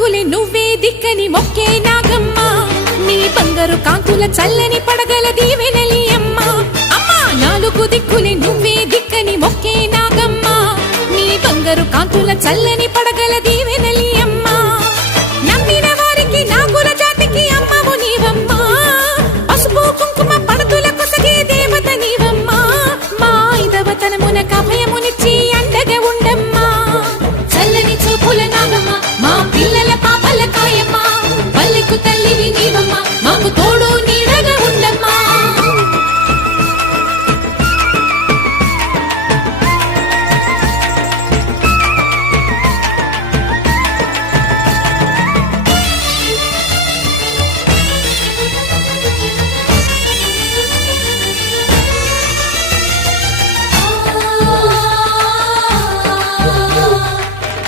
దిక్కులే నువ్వే దిక్కని మొక్కే నాగమ్మ నీ బంగారు కాంతుల చల్లని పడగల దీవెనలి అమ్మ అమ్మ నాలుగు దిక్కులే నువ్వే దిక్కని మొక్కే నాగమ్మ నీ బంగారు కాంతుల చల్లని పడగల దీవెన